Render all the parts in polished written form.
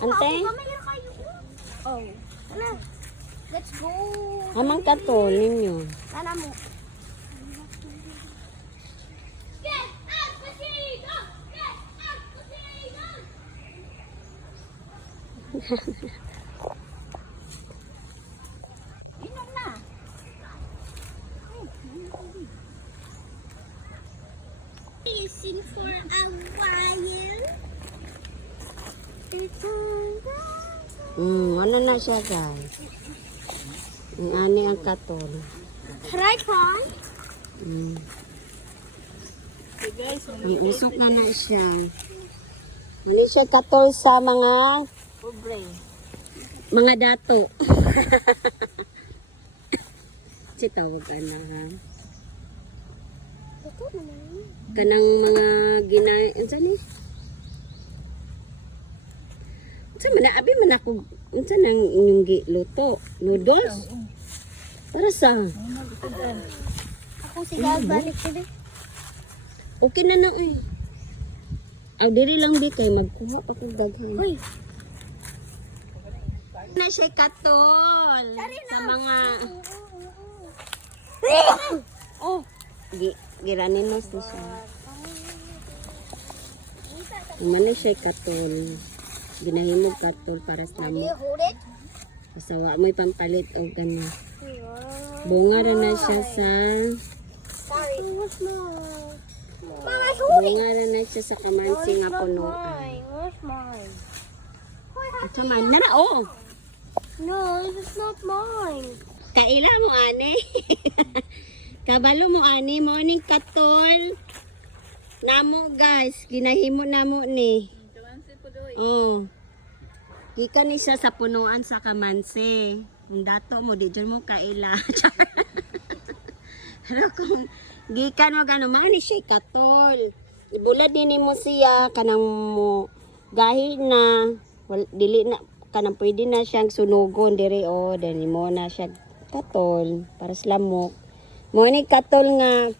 Ante? Oh. Ano? Let's go. Amang katol ninyo. Sana mo. Inom na. Listen for a while. Ano na siya guys? Ang ani ang katol. Try. Usok na na siya. Hindi siya katol sa mga dato. Si tawag na ha. Ito naman. Kanang mga unsa ni? Unsa man na abi man ako unsa nang inyong giluto? Noodles? Para sa Ako siya balik ko din. okay na na eh. Diri lang di kay magkuha pa kog daghan. Uy. Na siya katol sa mga Oh. giranin mo siya. Mana siya katol. Ginahimog katol para sa Do mo. you hold it? Kasawa mo'y pampalit o gano'n. Bunga na na siya sa... Sorry. What's mine? Mama, hold it. Bunga na na siya sa kamansi nga punuan. Where's mine? At man na na, oh! No, this is not mine. Kaila mo, ane. Kabalo mo, ane. Morning katol. Namo, guys. Ginahimo namo ni. Oh. Gikan ni siya sa punuan sa kamansi. Kung dato mo, di dyan mo kaila. Pero kung gikan mo gano'n, mani siya katol. Ibulad din mo siya, kanang mo gahi na, dili na, kanang pwede na siyang sunugon, diri o, dili mo na siya katol, para sa lamok. Mo ni katol nga,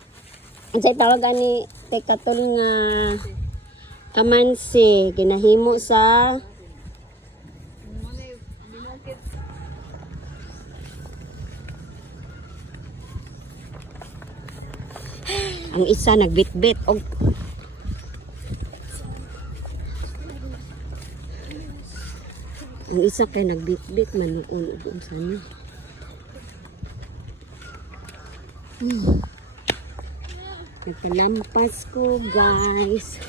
ang say tawag ani, katol nga, kamansi, ginahimo sa, ang isa nagbitbit og ang isa kay nagbitbit manuon og sana. Nagkalampas ko guys.